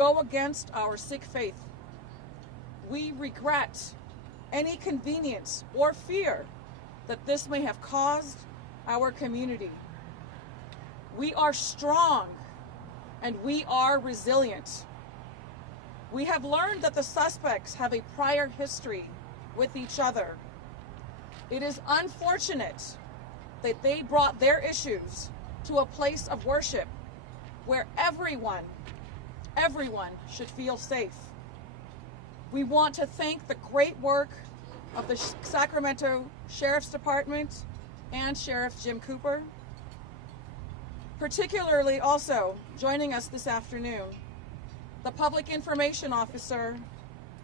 go against our Sikh faith. We regret any convenience or fear that this may have caused our community. We are strong and we are resilient. We have learned that the suspects have a prior history with each other. It is unfortunate that they brought their issues to a place of worship where everyone should feel safe. We want to thank the great work of the Sacramento Sheriff's Department and Sheriff Jim Cooper. Particularly also joining us this afternoon, the Public Information Officer,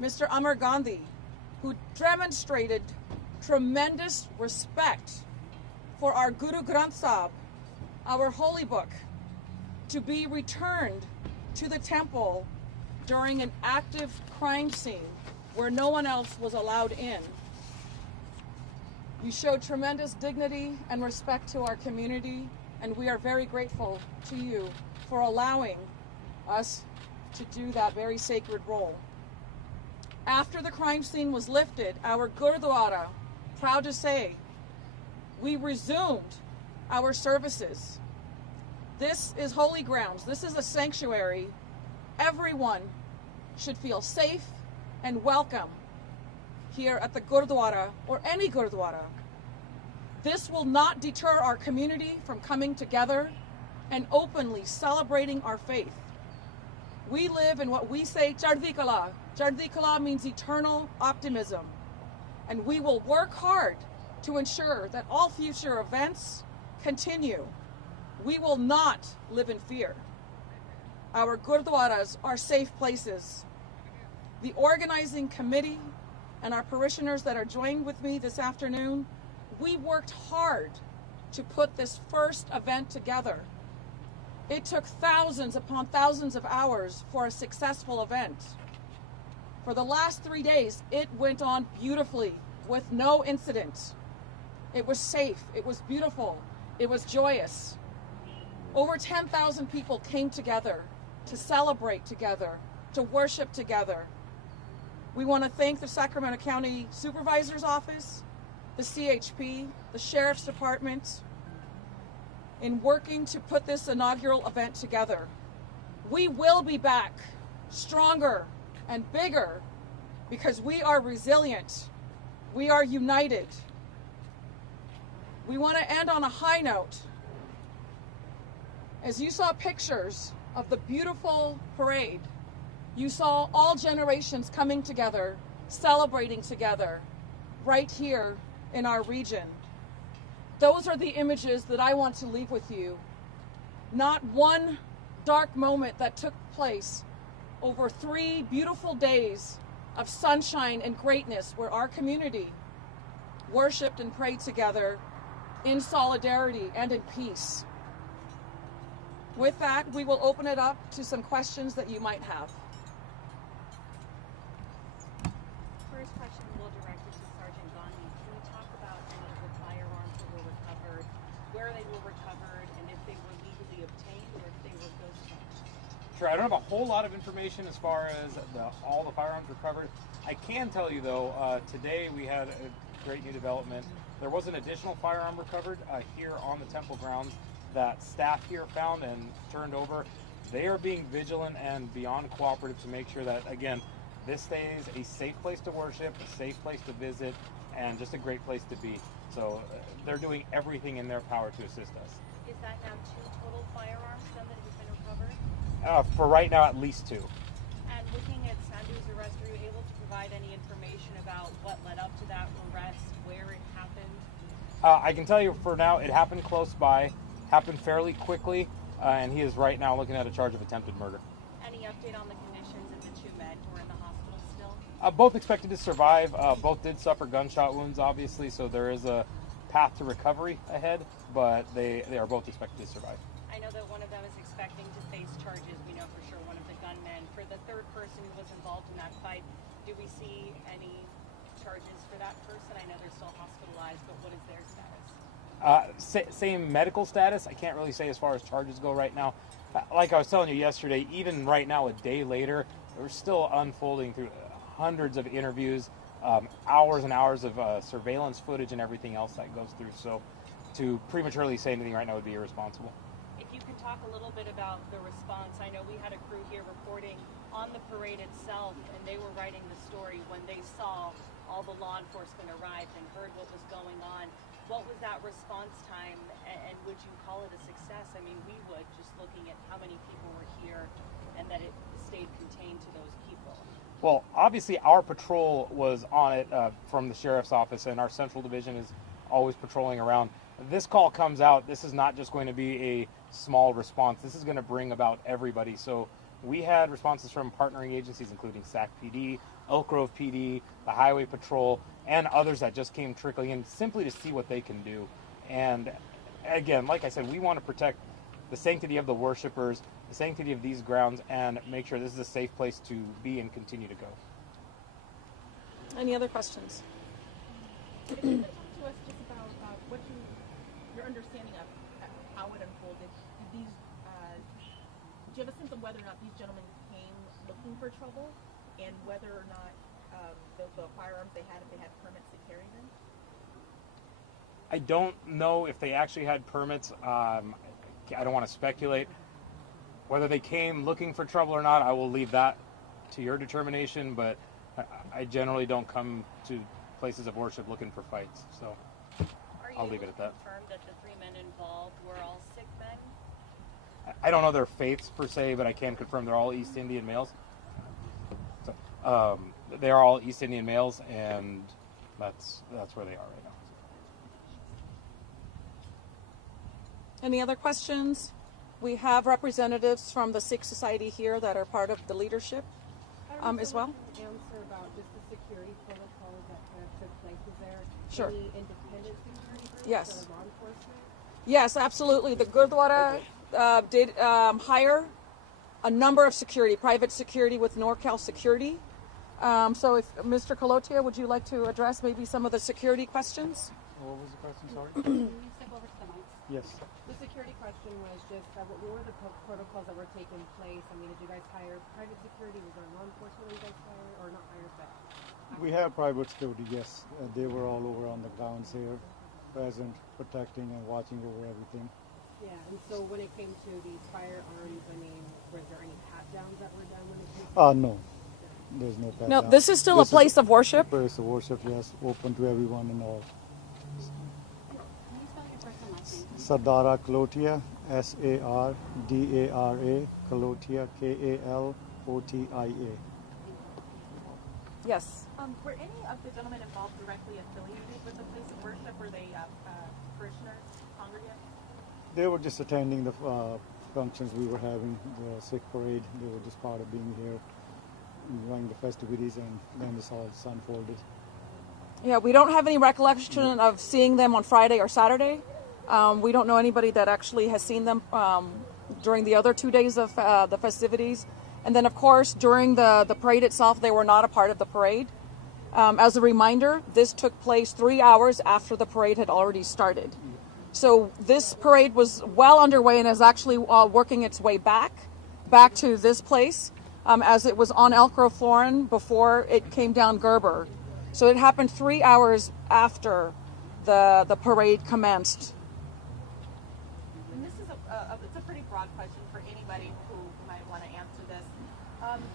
Mr. Amar Gandhi, who demonstrated tremendous respect for our Guru Granth Sahib, our holy book, to be returned to the temple during an active crime scene where no one else was allowed in. You showed tremendous dignity and respect to our community, and we are very grateful to you for allowing us to do that very sacred role. After the crime scene was lifted, our Gurdwara, proud to say, we resumed our services. This is holy grounds. This is a sanctuary. Everyone should feel safe and welcome here at the Gurdwara or any Gurdwara. This will not deter our community from coming together and openly celebrating our faith. We live in what we say, Chardhi Kala. Chardhi Kala means eternal optimism. And we will work hard to ensure that all future events continue. We will not live in fear. Our Gurdwaras are safe places. The organizing committee and our parishioners that are joined with me this afternoon, we worked hard to put this first event together. It took thousands upon thousands of hours for a successful event. For the last 3 days, it went on beautifully with no incident. It was safe, it was beautiful, it was joyous. Over 10,000 people came together to celebrate together, to worship together. We want to thank the Sacramento County Supervisor's Office, the CHP, the Sheriff's Department, in working to put this inaugural event together. We will be back stronger and bigger because we are resilient. We are united. We want to end on a high note. As you saw pictures of the beautiful parade, you saw all generations coming together, celebrating together, right here in our region. Those are the images that I want to leave with you. Not one dark moment that took place over 3 beautiful days of sunshine and greatness where our community worshiped and prayed together in solidarity and in peace. With that, we will open it up to some questions that you might have. First question will direct it to Sergeant Gandhi. Can you talk about any of the firearms that were recovered, where they were recovered, and if they were legally obtained or if they were ghost guns? Sure, I don't have a whole lot of information as far as all the firearms recovered. I can tell you though, today we had a great new development. There was an additional firearm recovered here on the temple grounds that staff here found and turned over. They are being vigilant and beyond cooperative to make sure that, again, this stays a safe place to worship, a safe place to visit, and just a great place to be. So they're doing everything in their power to assist us. Is that now 2 total firearms then that have been recovered? For right now, at least 2. And looking at Sandhu's arrest, were you able to provide any information about what led up to that arrest, where it happened? I can tell you for now, it happened close by, happened fairly quickly, and he is right now looking at a charge of attempted murder. Any update on the conditions in the 2 men who are in the hospital still? Both expected to survive. Both did suffer gunshot wounds, obviously, so there is a path to recovery ahead, but they are both expected to survive. I know that one of them is expecting to face charges. We know for sure one of the gunmen. For the third person who was involved in that fight, do we see any charges for that person? I know they're still hospitalized, but what is their status? Same medical status. I can't really say as far as charges go right now. like I was telling you yesterday, even right now, a day later, we're still unfolding through hundreds of interviews, hours and hours of surveillance footage and everything else that goes through. So to prematurely say anything right now would be irresponsible. If you can talk a little bit about the response. I know we had a crew here reporting on the parade itself, and they were writing the story when they saw all the law enforcement arrive and heard what was going on. What was that response time, and would you call it a success? I mean, we would, just looking at how many people were here and that it stayed contained to those people. Well, obviously our patrol was on it from the sheriff's office, and our central division is always patrolling around. This call comes out, this is not just going to be a small response. This is going to bring about everybody. So we had responses from partnering agencies, including Sac PD, Elk Grove PD, the Highway Patrol, and others that just came trickling in simply to see what they can do. And again, like I said, we want to protect the sanctity of the worshipers, the sanctity of these grounds, and make sure this is a safe place to be and continue to go. Any other questions? Can you talk to us just about what your understanding of how it unfolded? Do you have a sense of whether or not these gentlemen came looking for trouble, and whether or not the firearms they had, if they had permits to carry them? I don't know if they actually had permits. I don't want to speculate. Whether they came looking for trouble or not, I will leave that to your determination, but I generally don't come to places of worship looking for fights, so I'll leave it at that. Confirm that the 3 men involved were all Sikh men? I don't know their faiths per se, but I can confirm they're all East Indian males. So, they are all East Indian males, and that's where they are right now. Any other questions? We have representatives from the Sikh Society here that are part of the leadership as well. Answer about just the security protocols that kind of took place. Is there Sure. any independent security groups Yes. or law enforcement? Yes, absolutely. The Gurdwara did hire a number of security, private security with NorCal Security. So if Mr. Kalotia, would you like to address maybe some of the security questions? What was the question, sorry? Can you step over to the mic? Yes. The security question was just what were the protocols that were taking place? I mean, did you guys hire private security? Was there law enforcement that you guys hired, or not hired, but We have private security, yes. They were all over on the grounds here, present, protecting and watching over everything. yeah? And so when it came to these firearms, I mean, was there any pat downs that were done when it came to No. There's no pat No, down. this is still a place of worship. Place of worship, yes. Open to everyone and all. Can you spell your first and last name? Sardara Kalotia, Sardara, Kalotia, Kalotia. Yes. Were any of the gentlemen involved directly affiliated with the place of worship? Were they parishioners, congregants? They were just attending the functions we were having, the Sikh parade. They were just part of being here, enjoying the festivities, and then this all unfolded. Yeah, we don't have any recollection of seeing them on Friday or Saturday. We don't know anybody that actually has seen them during the other 2 days of the festivities. And then, of course, during the parade itself, they were not a part of the parade. As a reminder, this took place 3 hours after the parade had already started. So this parade was well underway and is actually working its way back to this place, as it was on Elk Grove Florin before it came down Gerber. So it happened 3 hours after the parade commenced. And this is it's a pretty broad question for anybody who might want to answer this.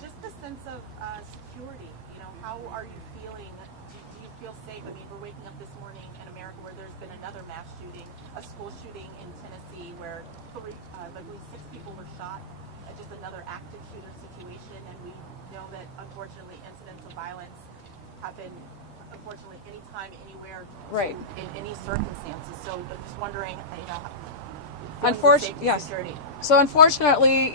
Just the sense of security. You know, how are you feeling? Do you feel safe? I mean, we're waking up this morning in America where there's been another mass shooting, a school shooting in Tennessee where I believe 6 people were shot. Just another active shooter situation, and we know that unfortunately incidents of violence happen, unfortunately, anytime, anywhere, Right. in any circumstances. So I'm just wondering, Yes. security. So unfortunately,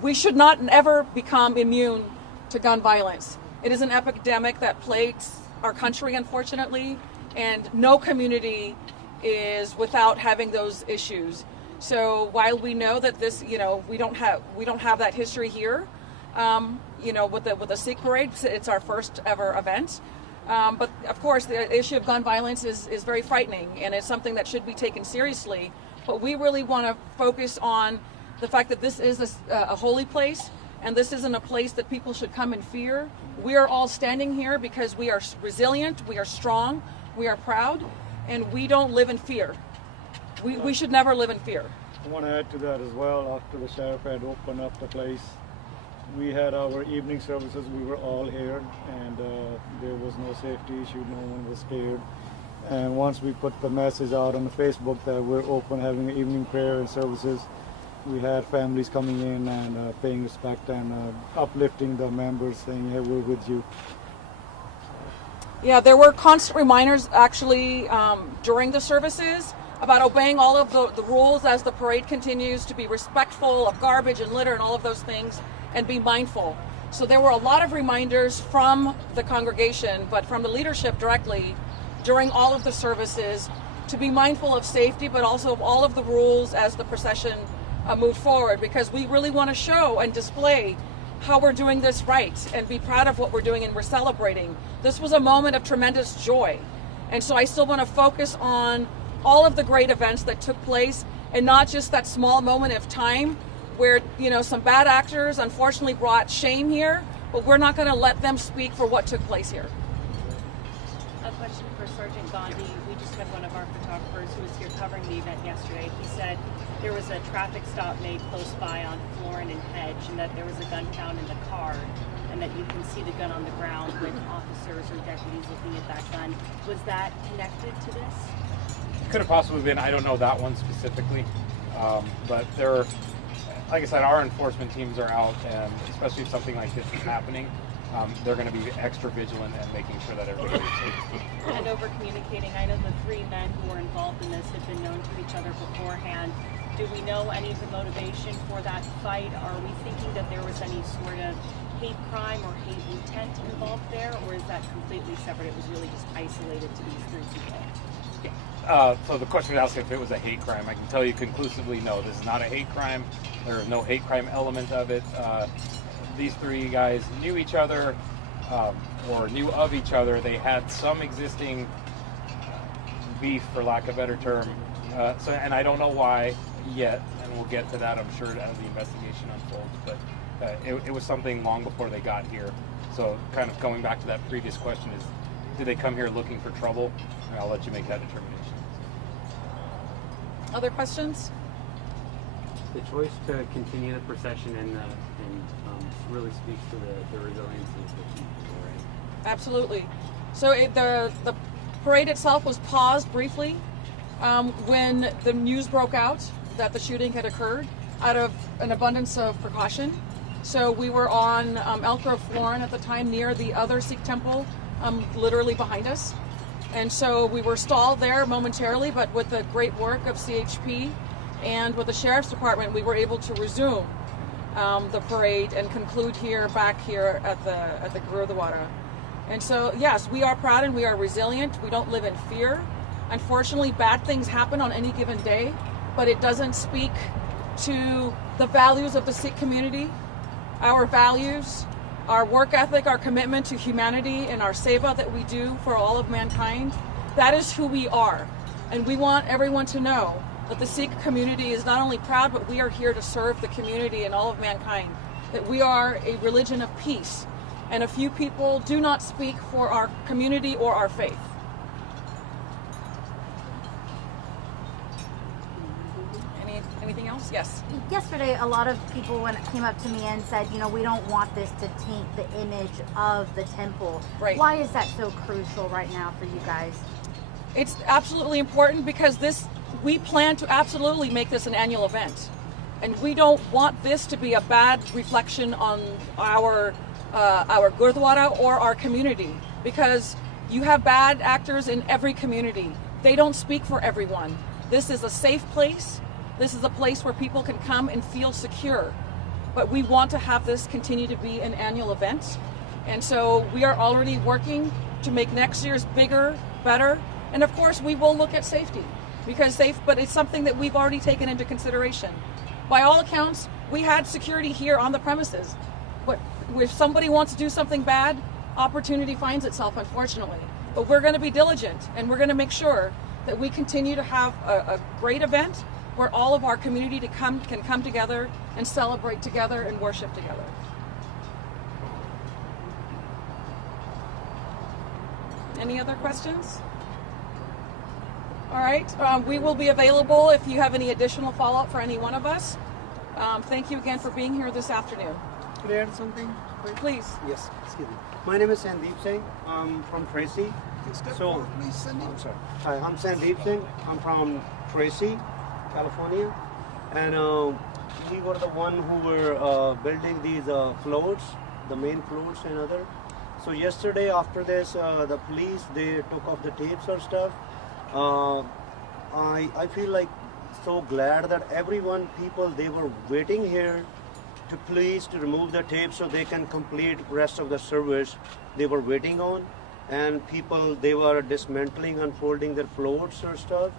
we should not ever become immune to gun violence. It is an epidemic that plagues our country, unfortunately, and no community is without having those issues. So while we know that this, we don't have that history here, with the Sikh parade, it's our first ever event. But of course, the issue of gun violence is very frightening, and it's something that should be taken seriously. But we really want to focus on the fact that this is a holy place, and this isn't a place that people should come in fear. We are all standing here because we are resilient, we are strong, we are proud, and we don't live in fear. We should never live in fear. I want to add to that as well. After the sheriff had opened up the place, we had our evening services. We were all here, and there was no safety issue. No one was scared. And once we put the message out on the Facebook that we're open, having evening prayer and services, we had families coming in and paying respect and uplifting the members, saying, "Hey, we're with you." Yeah, there were constant reminders actually during the services about obeying all of the rules as the parade continues, to be respectful of garbage and litter and all of those things, and be mindful. So there were a lot of reminders from the congregation, but from the leadership directly during all of the services, to be mindful of safety, but also of all of the rules as the procession moved forward, because we really want to show and display how we're doing this right and be proud of what we're doing, and we're celebrating. This was a moment of tremendous joy. And so I still want to focus on all of the great events that took place, and not just that small moment of time where, you know, some bad actors unfortunately brought shame here, but we're not going to let them speak for what took place here. A question for Sergeant Gandhi. We just had one of our photographers who was here covering the event yesterday. He said there was a traffic stop made close by on Florin and Hedge, and that there was a gun found in the car, and that you can see the gun on the ground with officers or deputies looking at that gun. Was that connected to this? Could have possibly been. I don't know that one specifically, but there, like I said, our enforcement teams are out, and especially if something like this is happening, they're going to be extra vigilant and making sure that everybody is safe. And over communicating, I know the three men who were involved in this had been known to each other beforehand. Do we know any of the motivation for that fight? Are we thinking that there was any sort of hate crime or hate intent involved there, or is that completely separate? It was really just isolated to these three people? So the question was asking if it was a hate crime. I can tell you conclusively, no, this is not a hate crime. There is no hate crime element of it. These three guys knew each other, or knew of each other. They had some existing beef, for lack of a better term. And I don't know why yet, and we'll get to that, I'm sure, as the investigation unfolds. But it was something long before they got here. So kind of going back to that previous question is, did they come here looking for trouble? And I'll let you make that determination. Other questions? The choice to continue the procession and really speaks to the resiliency of the people, right? Absolutely. So the parade itself was paused briefly when the news broke out that the shooting had occurred, out of an abundance of precaution. So we were on Elk Grove Florin at the time, near the other Sikh temple, literally behind us. And so we were stalled there momentarily, but with the great work of CHP and with the Sheriff's Department, we were able to resume the parade and conclude back here at the Gurdwara. And so, yes, we are proud and we are resilient. We don't live in fear. Unfortunately, bad things happen on any given day, but it doesn't speak to the values of the Sikh community, our values, our work ethic, our commitment to humanity, and our seva that we do for all of mankind. That is who we are. And we want everyone to know that the Sikh community is not only proud, but we are here to serve the community and all of mankind. That we are a religion of peace. And a few people do not speak for our community or our faith. Anything else? Yes. Yesterday, a lot of people came up to me and said, you know, we don't want this to taint the image of the temple. Right. Why is that so crucial right now for you guys? It's absolutely important because we plan to absolutely make this an annual event. And we don't want this to be a bad reflection on our Gurdwara or our community, because you have bad actors in every community. They don't speak for everyone. This is a safe place. This is a place where people can come and feel secure. But we want to have this continue to be an annual event. And so we are already working to make next year's bigger, better. And of course, we will look at safety, but it's something that we've already taken into consideration. By all accounts, we had security here on the premises. But if somebody wants to do something bad, opportunity finds itself, unfortunately. But we're going to be diligent, and we're going to make sure that we continue to have a great event where all of our community can come together and celebrate together and worship together. Any other questions? All right, we will be available if you have any additional follow-up for any one of us. Thank you again for being here this afternoon. Could I add something? Please. Yes, excuse me. My name is Sandeep Singh. I'm from Tracy. So, I'm sorry. Hi, I'm Sandeep Singh. I'm from Tracy, California. And we were the one who were building these floats, the main floats and other. So yesterday after this, the police, they took off the tapes or stuff. I feel like so glad that people, they were waiting here to police to remove the tape so they can complete rest of the service they were waiting on. And people, they were dismantling, unfolding their floats or stuff.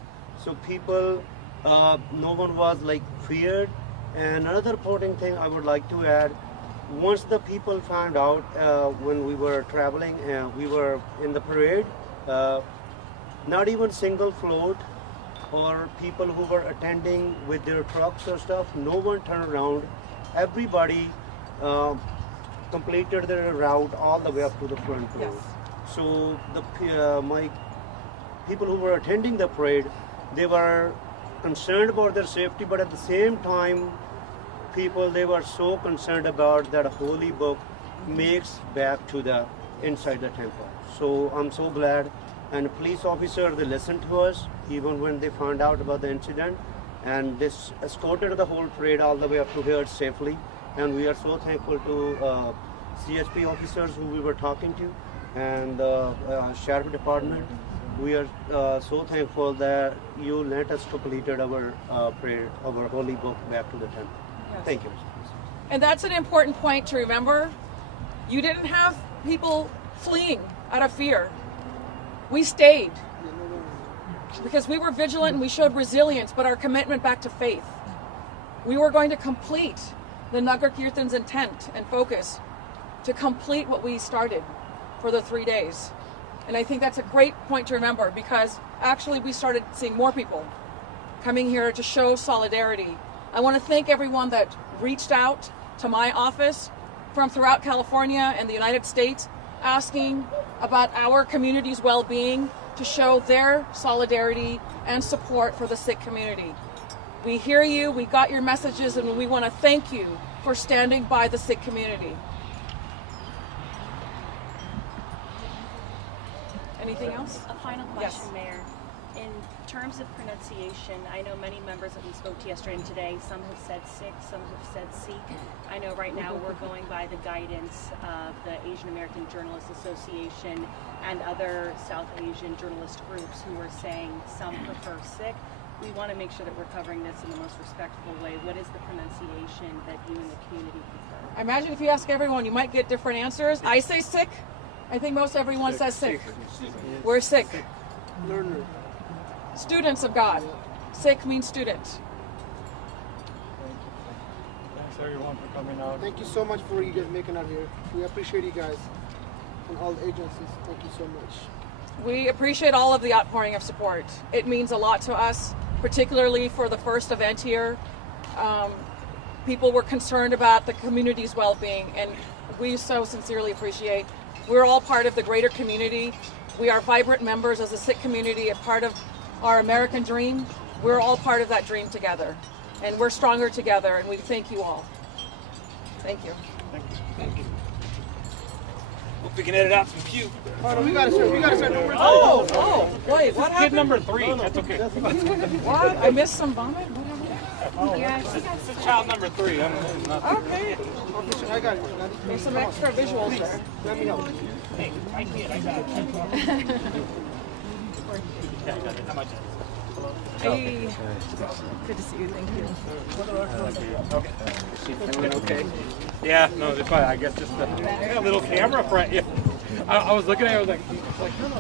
So people, no one was like feared. And another important thing I would like to add, once the people found out when we were traveling, we were in the parade, not even single float or people who were attending with their trucks or stuff, no one turned around. Everybody completed their route all the way up to the front door. Yes. So my people who were attending the parade, they were concerned about their safety, but at the same time, people, they were so concerned about that holy book makes back to the inside the temple. So I'm so glad. And police officer, they listened to us even when they found out about the incident, and this escorted the whole parade all the way up to here safely. And we are so thankful to CHP officers who we were talking to and sheriff department. We are so thankful that you let us completed our prayer, our holy book back to the temple. Yes. Thank you. And that's an important point to remember. You didn't have people fleeing out of fear. We stayed because we were vigilant and we showed resilience, but our commitment back to faith. We were going to complete the Nagar Kirtan's intent and focus to complete what we started for the 3 days. And I think that's a great point to remember, because actually we started seeing more people coming here to show solidarity. I want to thank everyone that reached out to my office from throughout California and the United States, asking about our community's well-being, to show their solidarity and support for the Sikh community. We hear you, we got your messages, and we want to thank you for standing by the Sikh community. Anything else? A final question, Yes. Mayor. In terms of pronunciation, I know many members that we spoke to yesterday and today, some have said Sikh, some have said Sikh. I know right now we're going by the guidance of the Asian American Journalists Association and other South Asian journalist groups who are saying some prefer Sikh. We want to make sure that we're covering this in the most respectful way. What is the pronunciation that you and the community prefer? I imagine if you ask everyone, you might get different answers. I say Sikh. I think most everyone says Sikh. We're Sikh. Learner. Students of God. Sikh means student. Thanks everyone for coming out. Thank you so much for you guys making out here. We appreciate you guys and all the agencies. Thank you so much. We appreciate all of the outpouring of support. It means a lot to us, particularly for the first event here. People were concerned about the community's well-being, and we so sincerely appreciate. We're all part of the greater community. We are vibrant members as a Sikh community, a part of our American dream. We're all part of that dream together, and we're stronger together, and we thank you all. Thank you. Hope we can edit out some cute. Oh, no, we gotta start number Oh, wait, what Kid happened? number 3. That's okay. What? I missed some vomit? What happened? This is child number 3. I don't know. Okay. I got it. There's some extra visuals there. Let me help. Hey, I kid. I got it. Yeah, I got it. How much is it? Hey. Good to see you. Thank you. Okay. Everyone okay? Yeah, no, it's fine. I guess just a little camera front. Yeah. I was looking at it, I was like, no,